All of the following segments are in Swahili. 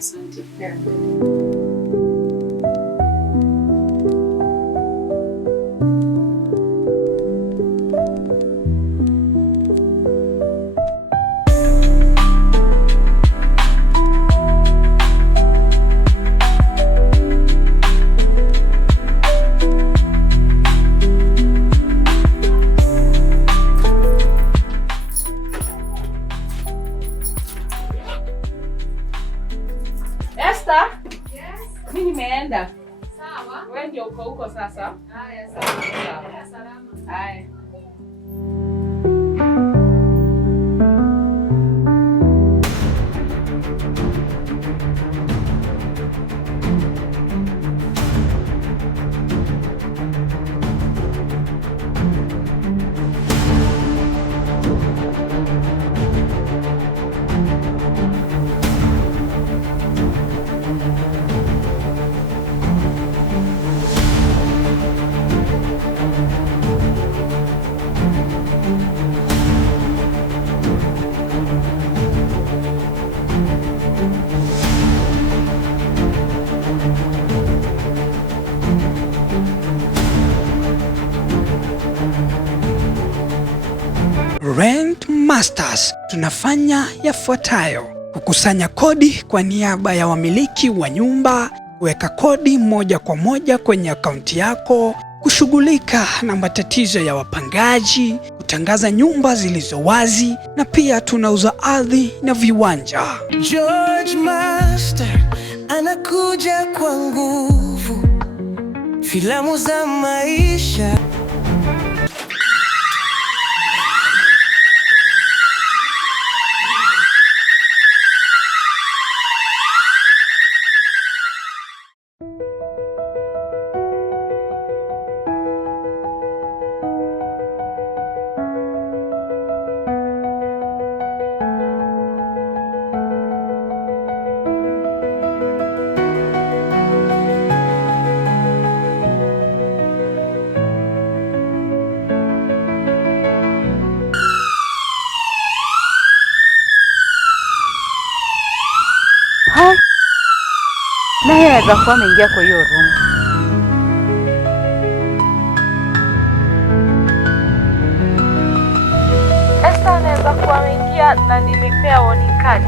Asante. Yeah. Esther? Yes. Mimi nimeenda. Sawa. Wewe ndio uko huko sasa? Haya, sawa. Salama. Haya. Rent Masters tunafanya yafuatayo: kukusanya kodi kwa niaba ya wamiliki wa nyumba, kuweka kodi moja kwa moja kwenye akaunti yako, kushughulika na matatizo ya wapangaji, kutangaza nyumba zilizo wazi, na pia tunauza ardhi na viwanja. George Master anakuja kwa nguvu, filamu za maisha. Naye anaweza kuwa ameingia kwa hiyo room. Esther anaweza kuwa ameingia na nilipea warning card.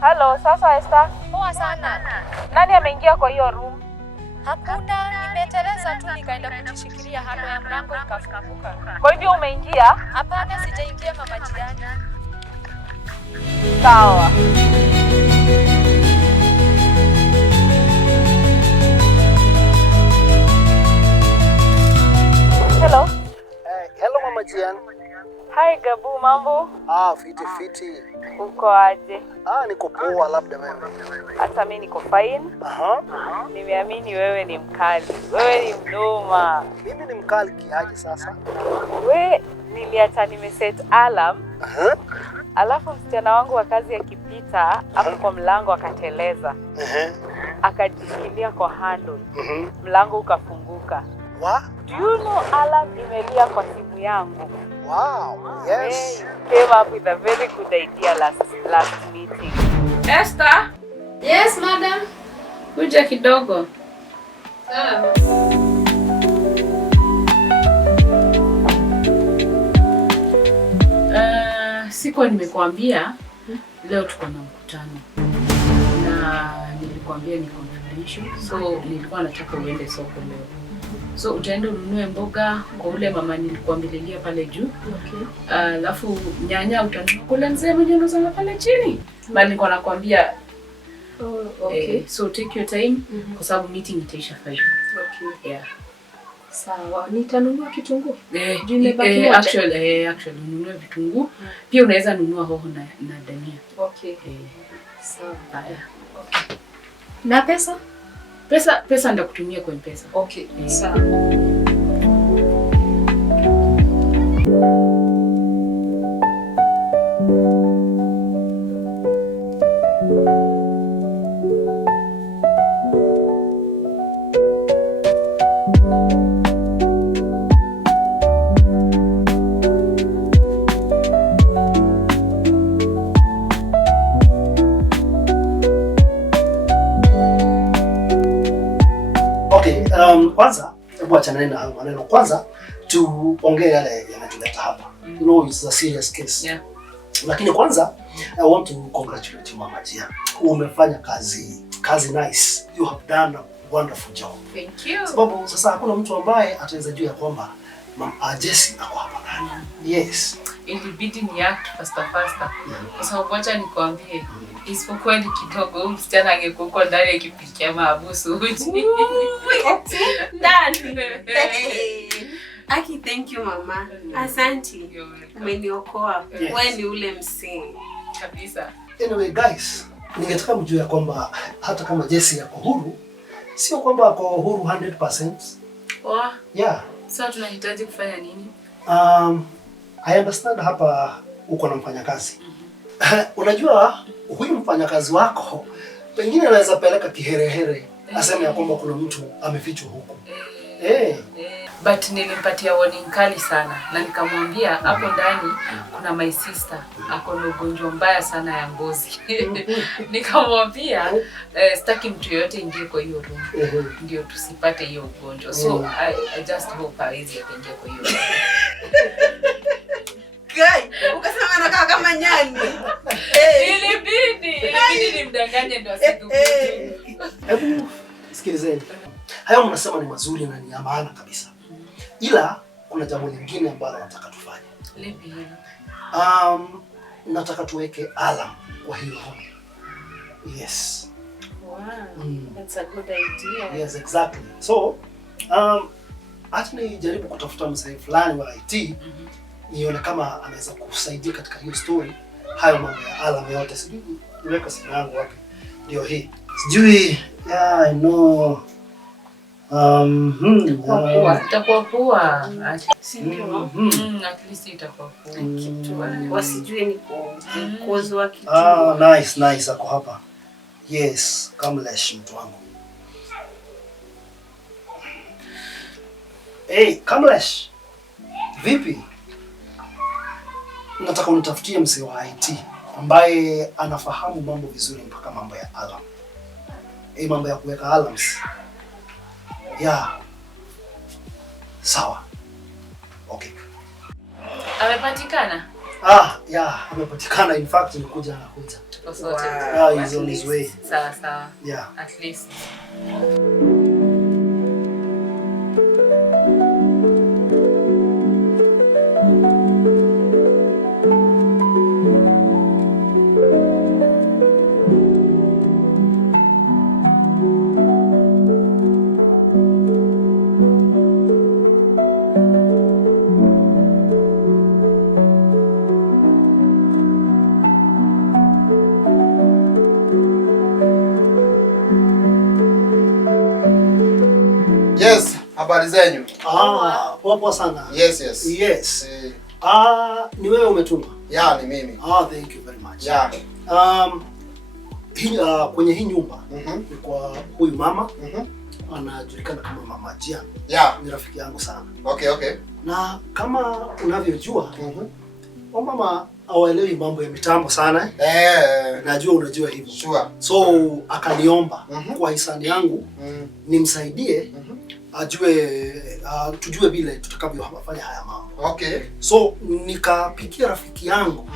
Hello, sasa Esther. Poa sana. Nani ameingia kwa hiyo room? Hakuna, nimeteleza tu nikaenda kujishikilia hando ya mlango ikafunguka. Kwa hivyo umeingia? Hapana, sijaingia mama jirani. Sawa. Hello. Hello Mama Jian. Hi Gabu, mambo? Fiti. Uko aje? Niko poa, labda wewe. Hata mimi niko fine. Nimeamini wewe ni mkali. Wewe ni mnoma. Mimi ni mkali kiaje sasa? Niliacha nimeset alarm. Alafu msichana wangu wa kazi akipita hapo kwa mlango akateleza. Akajishikilia kwa handle. Mlango ukafunguka. What? Do you know alarm imelia kwa simu yangu? Wow, yes. Came up with a very good idea last meeting. Esther? Yes, madam. Kuja kidogo. Sawa. Sikuwa nimekuambia leo tuko na mkutano. Na nilikwambia niko na issue. So nilikuwa nataka uende soko leo. So utaenda ununue mboga kwa ule mama nilikuambililia pale juu. Okay. Alafu nyanya utanunua kule mzee mwenye anauza pale chini. Bali nilikuwa nakwambia Okay. So take your time kwa sababu meeting itaisha 5. Okay. Yeah. Sawa, nitanunua kitunguu. Actually ununue vitunguu. Pia unaweza nunua hoho na dania. Okay. Sawa. Haya. Okay. Na pesa? Pesa ndakutumia kwa M-Pesa. Okay. Sawa. hebu achana na hayo maneno. Kwanza tuongee yale yanatuleta hapa. You know, it's a serious case. Yeah. Lakini kwanza I want to congratulate you Mama Gia. Umefanya kazi nice. You have done a wonderful job. Thank you. Sababu sasa hakuna mtu ambaye ataweza jua kwamba Jessie ako hapa ndani. Yes. Ilibidi ni act faster. Kwa sababu acha nikwambie, isipokuwa ni kidogo msichana angekuwa ndani akipikia maabusu uji. Ndani. Aki, thank you mama. Asante. Umeniokoa. Yes. Wewe ni ule msee. Kabisa. Anyway guys, ningetaka mjue kwamba hata kama Jessie yako huru, sio kwamba ako huru 100%. Yeah. Sasa tunahitaji kufanya nini? I understand hapa uko na mfanyakazi. Unajua huyu mfanyakazi wako pengine anaweza peleka kiherehere aseme ya kwamba kuna mtu amefichwa huko. But nilimpatia warning kali sana na nikamwambia hapo ndani kuna my sister ako na ugonjwa mbaya sana ya ngozi. Nikamwambia sitaki mtu yoyote ingie kwa hiyo room. Ndio tusipate hiyo ugonjwa. So I just hope hawezi akaingia kwa hiyo room. Guy, ukasema nakaa kama nyani. Ilibidi nimdanganye ndo asidhubutu. Hebu sikilizeni. Hayo mnasema ni mazuri na ni ya maana kabisa. Ila kuna jambo lingine ambalo nataka tufanye. Lipi hilo? Nataka tuweke alarm kwa hiyo room. Yes. Wow. That's a good idea. Yes, exactly. So, hata nijaribu kutafuta msanii fulani wa IT nione kama anaweza kusaidia katika hiyo story. Hayo mambo ya alarm yote sijui niweka simu yangu wapi. Ndio hii. Sijui, yeah, I know. Itakuwa poa. At least itakuwa poa. Kitu wasijue ni kuozwa kitu. Nice ako hapa. Yes, Kamlesh mtu wangu. Hey, Kamlesh. Vipi? Nataka unitafutie msee wa IT ambaye anafahamu mambo vizuri mpaka mambo ya alarm. Mambo ya kuweka alarms. Yeah. Sawa. Okay. Amepatikana? Yeah, amepatikana. In fact, nilikuja anakuja. Tuko sote. Yeah, he's on his way. Sawa. Yeah. At least. Yes, habari zenyu? Poa sana. Yes. Yes. Ni wewe umetuma? Yeah, ni mimi. Thank you very much. Yeah. Kwenye hii nyumba ni kwa huyu mama. Anajulikana kama Mama Gia. Yeah. Ni rafiki yangu sana. Okay. Na kama unavyojua, mama hawaelewi mambo ya mitambo sana. Najua unajua hivyo. Sure. So akaniomba kwa hisani yangu nimsaidie ajue tujue vile tutakavyofanya haya mambo. Okay. So nikapikia rafiki yangu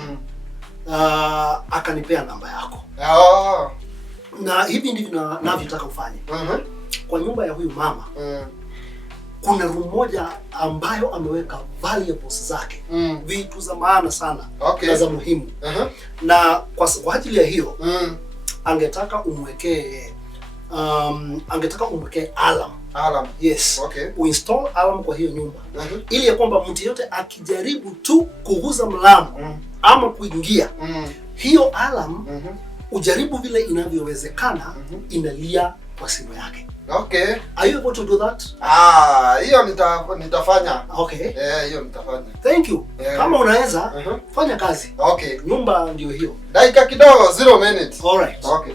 akanipea namba yako. Na hivi ndivyo navyotaka ufanye. Kwa nyumba ya huyu mama kuna room moja ambayo ameweka valuables zake. Vitu za maana sana. Okay. Za muhimu. Na kwa ajili ya hiyo angetaka umwekee alarm. Alarm. Yes. Okay. Uinstall alarm kwa hiyo nyumba. Ili ya kwamba mtu yote akijaribu tu kuguza mlango ama kuingia, hiyo alarm ujaribu vile inavyowezekana inalia kwa simu yake. Okay. Are you able to do that? Hiyo nitafanya. Okay. Hiyo nitafanya. Thank you. Kama unaweza fanya kazi. Okay. Nyumba ndio hiyo. Dakika kidogo, 0 minutes. All right. Okay.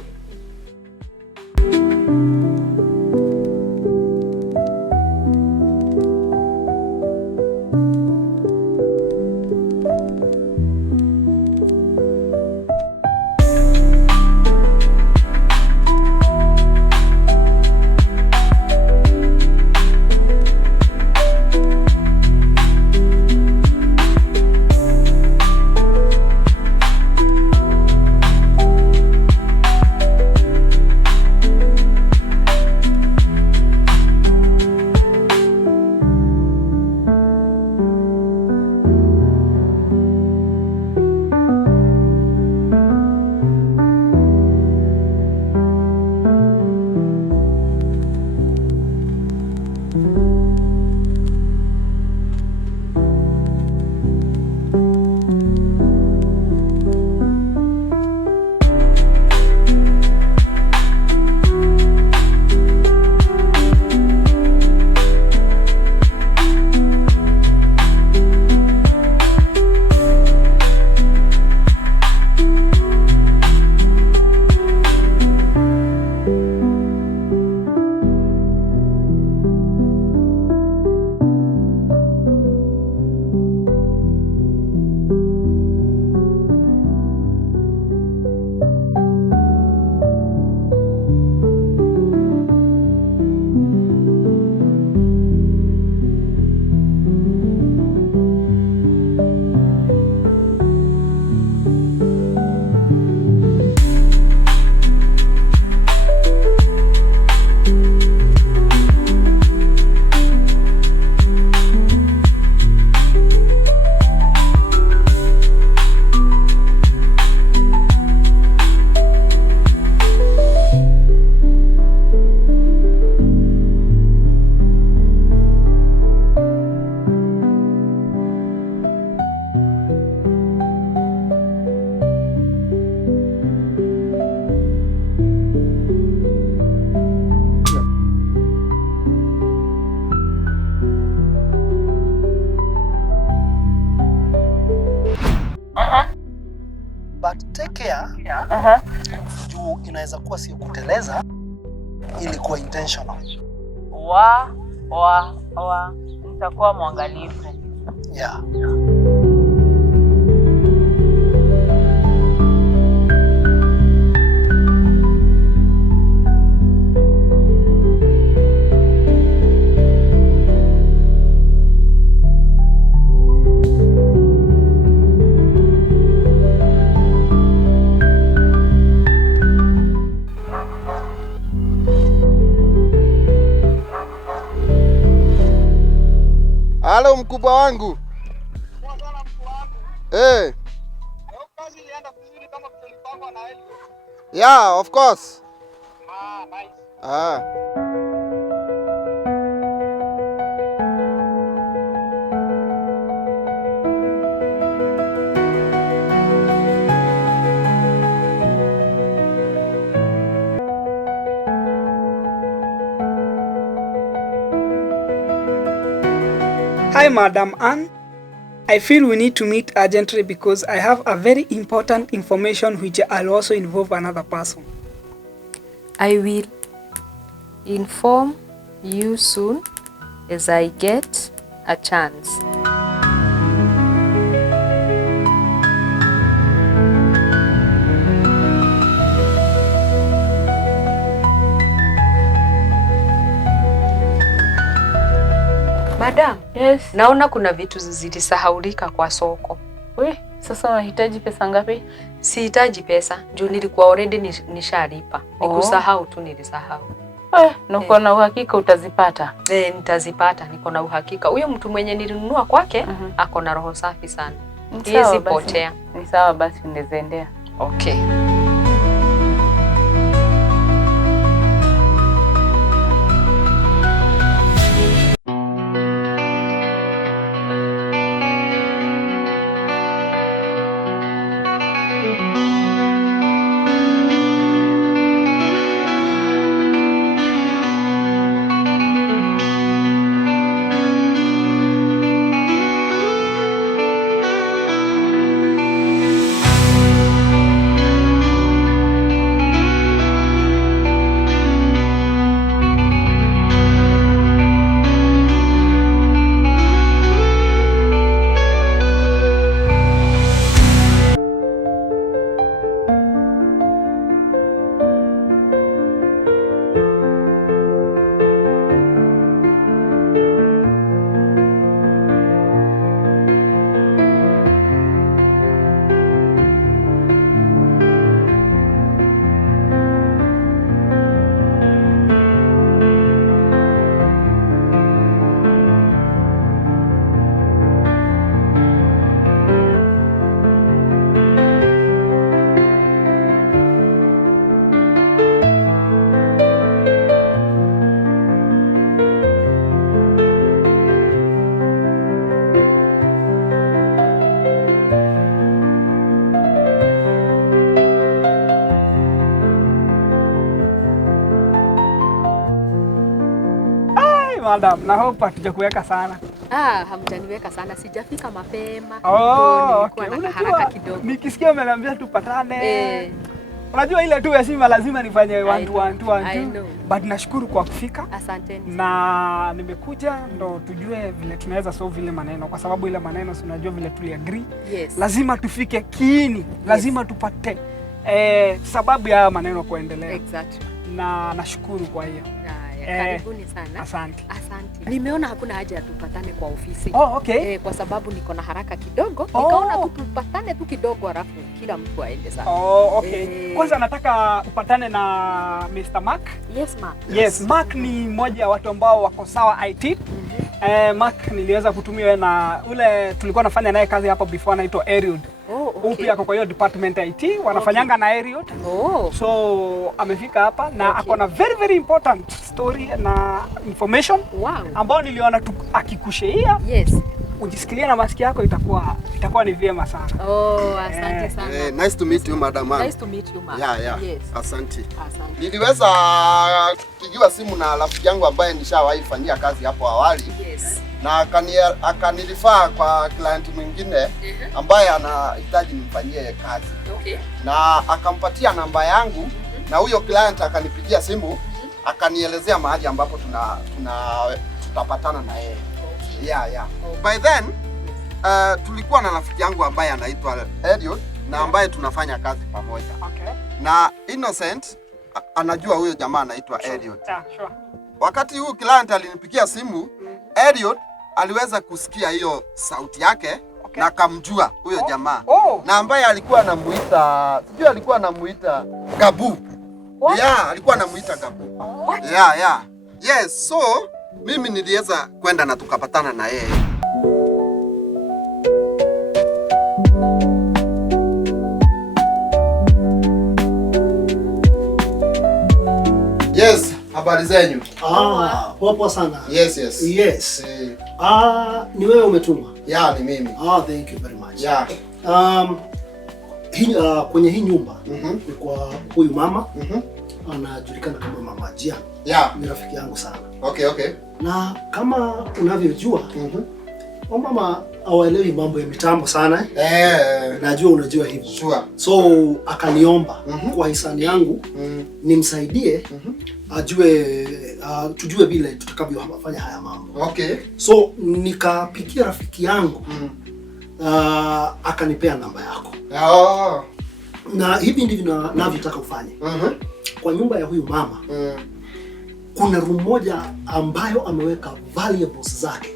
care. Juu inaweza kuwa sio kuteleza, ilikuwa intentional. Nitakuwa mwangalifu. Yeah. Halo mkubwa wangu. Eh. Kazi ilienda vizuri kama tulipanga na Elio. Yeah, of course. Nice. Hi, Madam Anne. I feel we need to meet urgently because I have a very important information which I'll also involve another person. I will inform you soon as I get a chance. Madam, Yes. naona kuna vitu zilisahaulika kwa soko. Sasa unahitaji pesa ngapi? Sihitaji pesa, juu nilikuwa already nishalipa. Nikusahau tu nilisahau. Na uko na uhakika utazipata? Nitazipata, niko na uhakika. Huyo mtu mwenye nilinunua kwake, ako na roho safi sana. Sawa potea. Ni sawa basi unaweza. Okay. Madam, na hope hatujakuweka sana. Hamjaniweka sana, sijafika mapema. Okay. Nilikuwa na haraka kidogo. Nikisikia umeniambia tupatane. Unajua ile tu ya Simba lazima nifanye 1 2 1 2. But nashukuru kwa kufika. Asanteni. Na nimekuja ndo tujue vile tunaweza solve ile maneno, kwa sababu ile maneno si unajua vile tuliagree. Yes. Lazima tufike kiini. Lazima tupate sababu ya maneno kuendelea. Exactly. Na nashukuru kwa hiyo. Karibuni sana. Asante. Nimeona hakuna haja ya tupatane kwa ofisi. Okay. Kwa sababu niko na haraka kidogo. Nikaona tu tupatane tu kidogo alafu kila mtu aende sana. Okay. Kwanza nataka upatane na Mr. Mark. Yes, Mark. Yes, Mark ni mmoja wa watu ambao wako sawa IT. Mark niliweza kutumia na ule tulikuwa nafanya naye kazi hapo before, anaitwa Eriud. Upi yako kwa hiyo department IT wanafanyanga na Eriud. So amefika hapa na ako na very very important story na information ambao niliona akikushare. Yes. Ujisikilie na masikio yako, itakuwa ni vyema sana. Asante sana. Nice to meet you, Madam Anne. Nice to meet you, Mark. Yeah. Yes. Asante. Niliweza kupigiwa simu na rafiki yangu ambaye nishawahi fanyia kazi hapo awali. Yes. na akanilifaa kwa client mwingine ambaye anahitaji nimfanyie kazi. Okay. Na akampatia namba yangu na huyo client akanipigia simu akanielezea mahali ambapo tutapatana na yeye. Yeah. By then tulikuwa na rafiki yangu ambaye anaitwa Elliot na ambaye tunafanya kazi pamoja. Okay. Na Innocent anajua huyo jamaa anaitwa Elliot. Yeah, sure. Wakati huyu client alinipigia simu, Elliot aliweza kusikia hiyo sauti yake na akamjua huyo jamaa. Na ambaye alikuwa anamuita, sijui alikuwa anamuita Gabu. Yeah, alikuwa anamuita Gabu. Yeah. Yes, so mimi niliweza kwenda na tukapatana na yeye. Yes, habari zenyu? Poa sana. Yes. Ni wewe umetumwa? Yeah, ni mimi. Thank you very much. Yeah. Kwenye hii nyumba ni kwa huyu mama. Anajulikana kama Mama Jian. Yeah. Ni rafiki yangu sana. Okay. Na kama unavyojua, mama hawaelewi mambo ya mitambo sana. Najua unajua hivyo. Sure. So akaniomba kwa hisani yangu nimsaidie ajue tujue vile tutakavyofanya haya mambo. Okay. So nikapigia rafiki yangu akanipea namba yako. Na hivi ndivyo navyotaka ufanye. Kwa nyumba ya huyu mama kuna room moja ambayo ameweka valuables zake,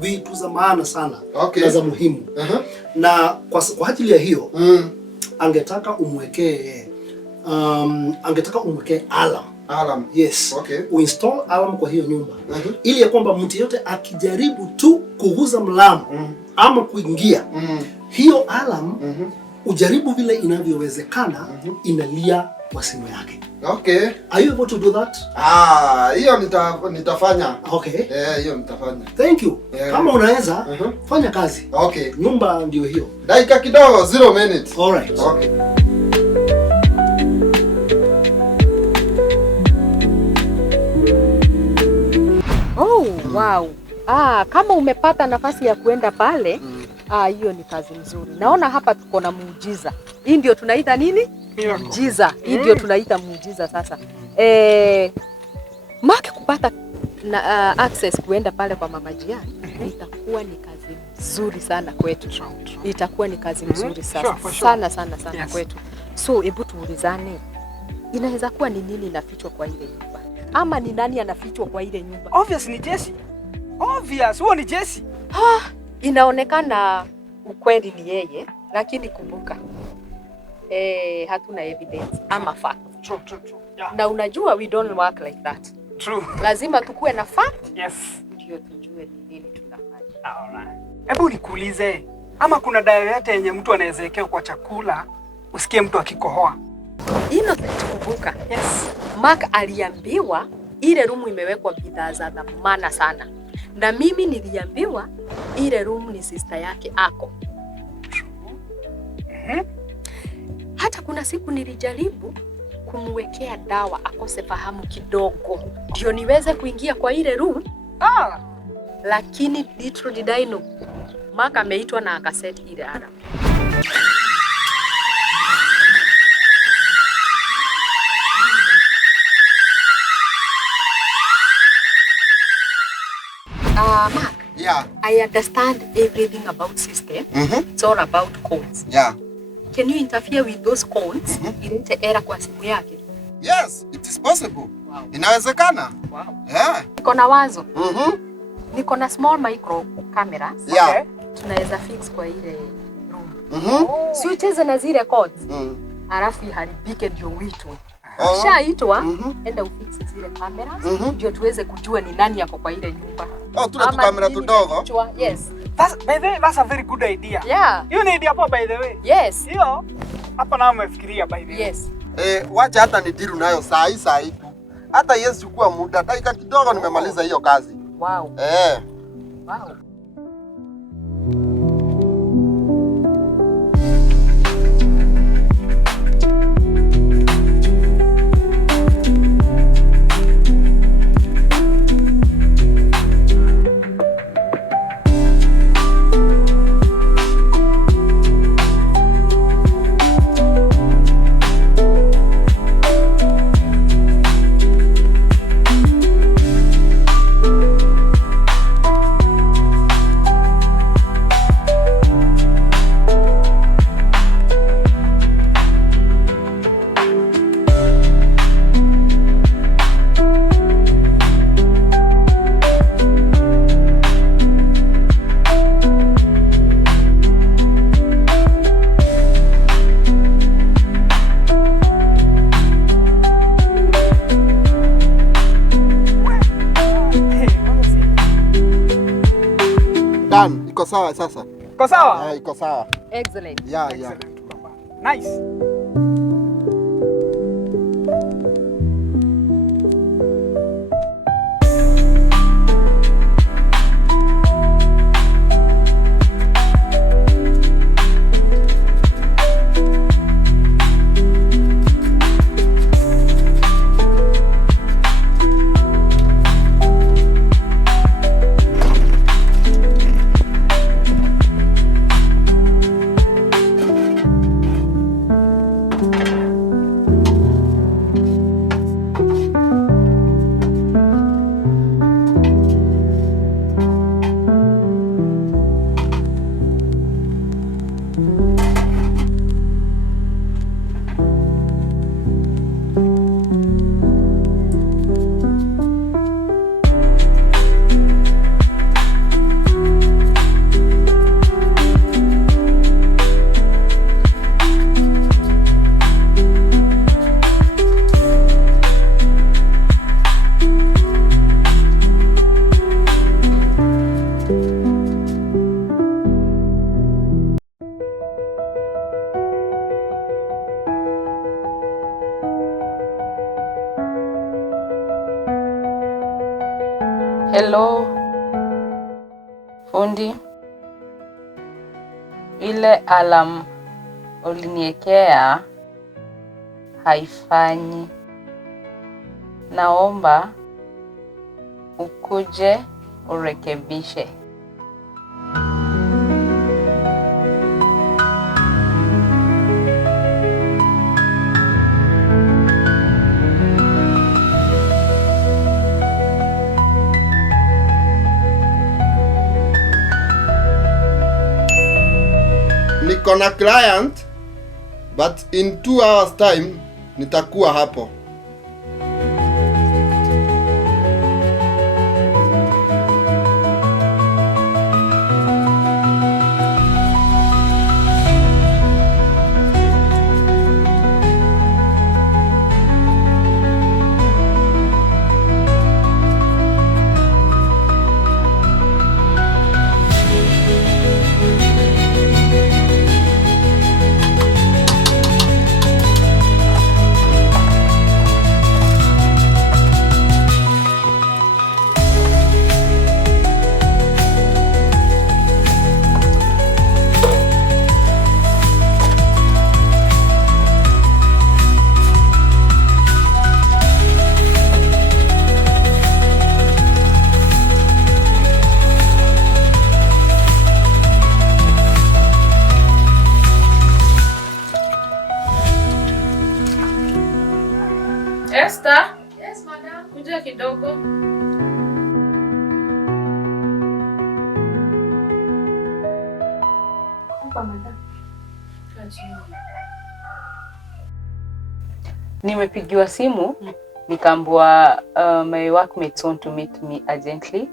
vitu za maana sana, na za muhimu. Na kwa ajili ya hiyo angetaka umwekee alarm. Yes. Okay. Uinstall alarm kwa hiyo nyumba ili ya kwamba mtu yote akijaribu tu kuguza mlango ama kuingia, hiyo alarm ujaribu vile inavyowezekana inalia kwa simu yake. Okay. Are you able to do that? Hiyo nitafanya. Okay. Hiyo nitafanya. Thank you. Kama unaweza fanya kazi. Okay. Nyumba ndio hiyo. Dakika kidogo, 0 minutes. All right. Okay. Wow. Kama umepata nafasi ya kuenda pale, hiyo ni kazi nzuri. Naona hapa tuko na muujiza. Hii ndio tunaita nini? Muujiza. Hii ndio tunaita muujiza sasa. Mark kupata na access kuenda pale kwa Mama Jian itakuwa ni kazi nzuri sana kwetu. Itakuwa ni kazi nzuri sana sana kwetu. So hebu tuulizane, inaweza kuwa ni nini inafichwa kwa ile nyumba? Ama ni nani anafichwa kwa ile nyumba? Obvious ni Jesse. Obvious, huo ni Jesse. Inaonekana ukweli ni yeye, lakini kumbuka hatuna evidence ama fact. True. Yeah. Na unajua we don't work like that. True. Lazima tukue na fact. Yes. Ndio tujue ni nini tunafanya. Alright. Hebu nikuulize, ama kuna dawa yote yenye mtu anaweza wekewa kwa chakula usikie mtu akikohoa? Kumbuka. Yes. Mark aliambiwa ile room imewekwa bidhaa za dhamana sana. Na mimi niliambiwa ile room ni sister yake ako. Hata kuna siku nilijaribu kumwekea dawa akose fahamu kidogo ndio niweze kuingia kwa ile room. Lakini little did I know, Mark ameitwa na akaseti ile alarm. Mark. Yeah. I understand everything about system. It's all about codes. Yeah. Can you interfere with those codes ilete error kwa simu yake? Yes, it is possible. Wow. Inawezekana. Wow. Yeah. Niko na wazo. Niko na small micro cameras. Yeah. Okay. Tunaweza fix kwa ile room. Si ucheze na zile codes. Alafu iharibike ndio uitwe. Ukishaitwa enda ufix zile cameras ndio tuweze kujua ni nani yako kwa ile nyumba. Tule tu kamera tudogo. Yes. By the way, that's a very good idea. Yeah. You need hapo by the way. Yes. Hiyo hapa na umefikiria by the way. Yes. Wacha hata ni deal nayo saa hii tu. Hata yes chukua muda dakika kidogo nimemaliza hiyo kazi. Wow. Wow. iko sawa sasa. Iko sawa? Iko sawa. Excellent. Yeah. Excellent baba. Nice. Hello fundi, ile alarm uliniekea haifanyi. Naomba ukuje urekebishe. Niko na client but in 2 hours time nitakuwa hapo. Esther? Yes, madam. Kuja kidogo. Hapa madam. Nimepigiwa simu nikaambiwa my workmates want to meet me urgently.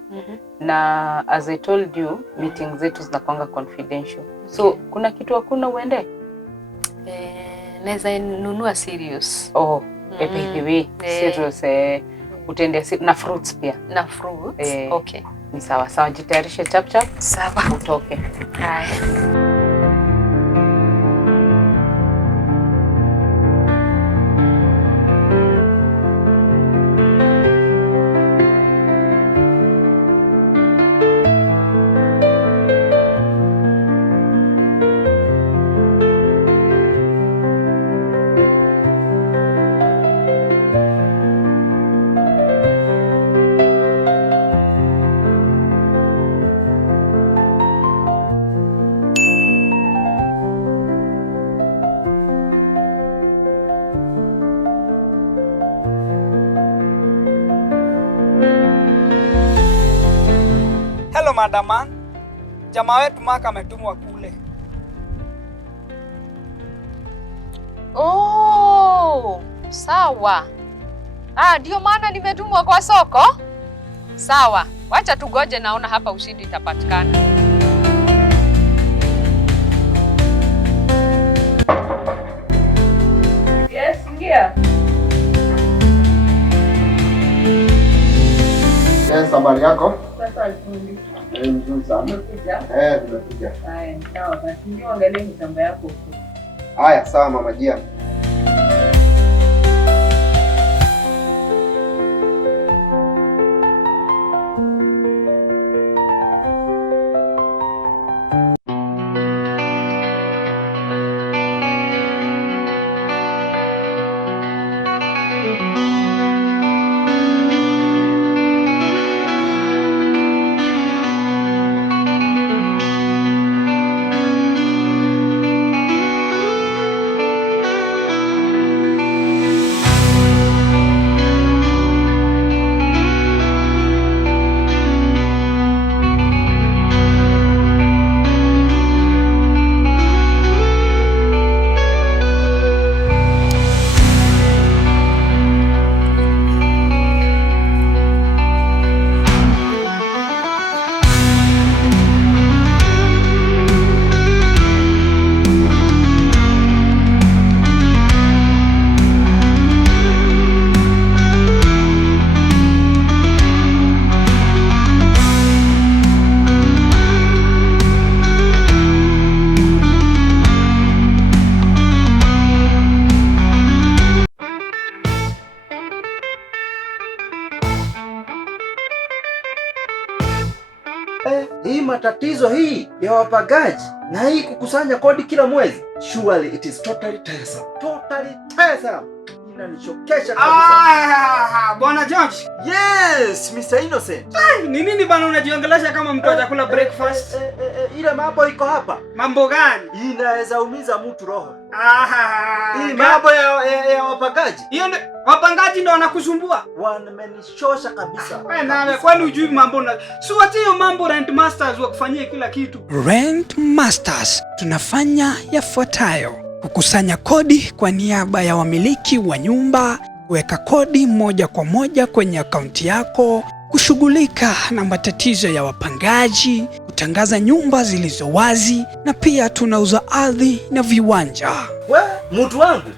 Na as I told you, meeting zetu zinakuanga confidential. So kuna kitu hakuna uende? Naweza nunua serious. Oh, by the way, serious utende na fruits pia. Na fruits? Okay. Ni sawa sawa, jitayarishe chap chap. Sawa. Utoke. Haya. Hello madam. Jamaa wetu Maka ametumwa kule. Oh, sawa. Ndio maana nimetumwa kwa soko. Sawa. Wacha tugoje, naona hapa ushindi itapatikana. Yes, ingia. Yes, habari yako? hapa fundi. Nzuri sana. Umekuja? Nimekuja. Haya, sawa basi. Ndio angalia mitambo yako huko. Haya, sawa mama Jia. Hii matatizo hii ya wapagaji na hii kukusanya kodi kila mwezi, surely it is totally tiresome. Totally tiresome. Inanichokesha kabisa. Bwana George. Yes, Mr. Innocent. Ni nini bana unajiongelesha kama mtu atakula breakfast? Ile mambo iko hapa. Mambo gani? Inaweza umiza mtu roho. Hii mambo ya wapagaji. Hiyo ndio wapangaji ndio wanakusumbua. Wamenishosha kabisa. Wewe nawe kwani hujui mambo na si watie hiyo mambo Rent Masters wakufanyie kila kitu. Rent Masters tunafanya yafuatayo: kukusanya kodi kwa niaba ya wamiliki wa nyumba, kuweka kodi moja kwa moja kwenye akaunti yako, kushughulika na matatizo ya wapangaji, kutangaza nyumba zilizo wazi, na pia tunauza ardhi na viwanja. Mtu wangu,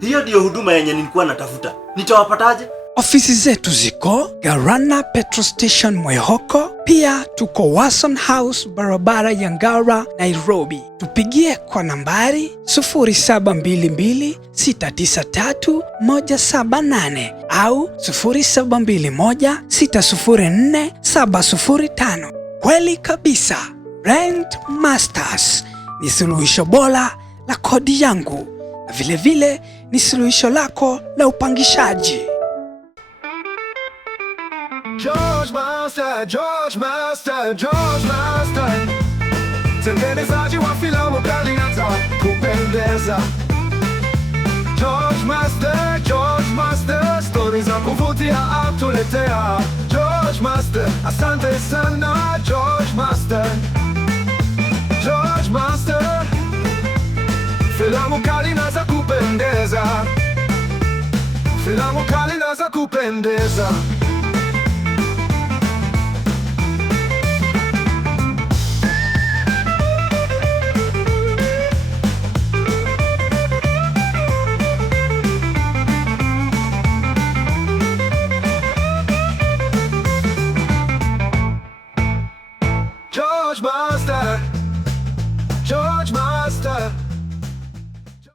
hiyo ndio huduma yenye nilikuwa natafuta. Nitawapataje? Ofisi zetu ziko Garana Petrol Station Mwehoko, pia tuko Watson House barabara ya Ngara, Nairobi. Tupigie kwa nambari 0722693178 au 0721604705. Kweli kabisa, Rent Masters ni suluhisho bora la kodi yangu na vile ni suluhisho lako la upangishaji. George Master, George Master, George Master. Tengenezaji wa filamu kali za kupendeza. George Master, George Master. Stories za kuvutia atuletea. George Master, asante sana George Master. George Master. Filamu kali na za kupendeza. Filamu kali na za kupendeza. George Master.